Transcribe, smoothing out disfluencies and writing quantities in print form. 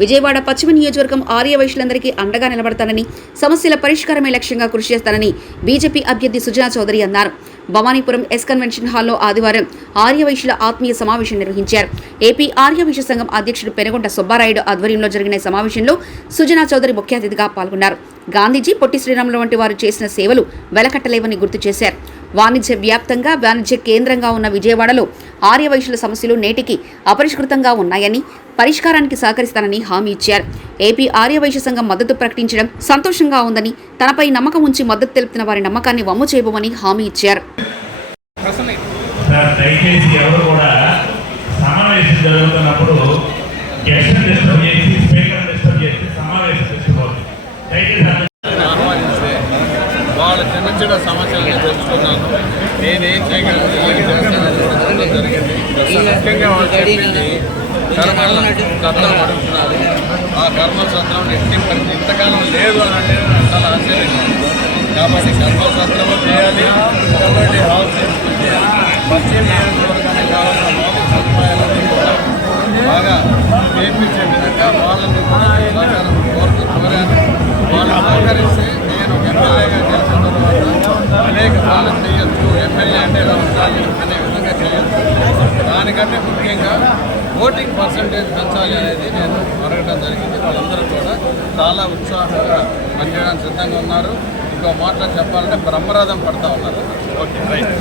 విజయవాడ పశ్చిమ నియోజకవర్గం ఆర్యవైశ్యులందరికీ అండగా నిలబడతానని, సమస్యల పరిష్కారమే లక్ష్యంగా కృషి చేస్తానని బీజేపీ అభ్యర్థి సుజనా చౌదరి అన్నారు. భవానీపురం ఎస్ కన్వెన్షన్ హాల్లో ఆదివారం ఆర్యవైశ్యుల ఆత్మీయ సమావేశం నిర్వహించారు. ఏపీ ఆర్యవైశ్య సంఘం అధ్యక్షుడు పెనుగొండ సుబ్బారాయుడు ఆధ్వర్యంలో జరిగిన సమావేశంలో సుజనా చౌదరి ముఖ్య అతిథిగా పాల్గొన్నారు. గాంధీజీ, పొట్టి శ్రీరాములు వంటి వారు చేసిన సేవలు వెలకట్టలేవని గుర్తు చేశారు. వాణిజ్య వ్యాప్తంగా వాణిజ్య కేంద్రంగా ఉన్న విజయవాడలో ఆర్యవైశ్యుల సమస్యలు నేటికి అపరిష్కృతంగా ఉన్నాయని, పరిష్కారానికి సహకరిస్తానని హామీ ఇచ్చారు. ఏపీ ఆర్యవైశ్య సంఘం మద్దతు ప్రకటించడం సంతోషంగా ఉందని, తనపై నమ్మకం ఉంచి మద్దతు తెలుపుతున్న వారి నమ్మకాన్ని వమ్ము చేయబోమని హామీ ఇచ్చారు. వాళ్ళ చిన్న చిన్న సమస్యలు తెలుసుకున్నాను. నేనేం చేయగలను, ఏం చేస్తానని జరిగింది. ముఖ్యంగా వాళ్ళు చెప్పింది కర్మల సత్రం అడుగుతున్నారు. ఆ కర్మల సత్రం ఎట్టి పరిస్థితి ఇంతకాలం లేదు అని అంటే చాలా ఆశ్చర్యంగా ఉంది. కాబట్టి కర్మల సత్రము చేయాలి, కమ్యూనిటీ హౌస్ పశ్చిమ నియోజకవర్గానికి కావాల్సిన మౌలిక సదుపాయాలన్నీ కూడా బాగా చేయించే విధంగా వాళ్ళని కూడా సహకారం కోరాను. వాళ్ళు సహకరిస్తే నేను ఎమ్మెల్యేగా చేసిన తర్వాత అనేక సార్లు చేయొచ్చు, ఎమ్మెల్యే అంటే ఇలా ఉండాలి అనే విధంగా చేయొచ్చు. దానికంటే ముఖ్యంగా ఓటింగ్ పర్సంటేజ్ పెంచాలి అనేది నేను అడగడం జరిగింది. వాళ్ళందరూ కూడా చాలా ఉత్సాహంగా పనిచేయడానికి సిద్ధంగా ఉన్నారు. ఇంకో మాటలు చెప్పాలంటే బ్రహ్మరథం పడతా ఉన్నారు. Okay, right.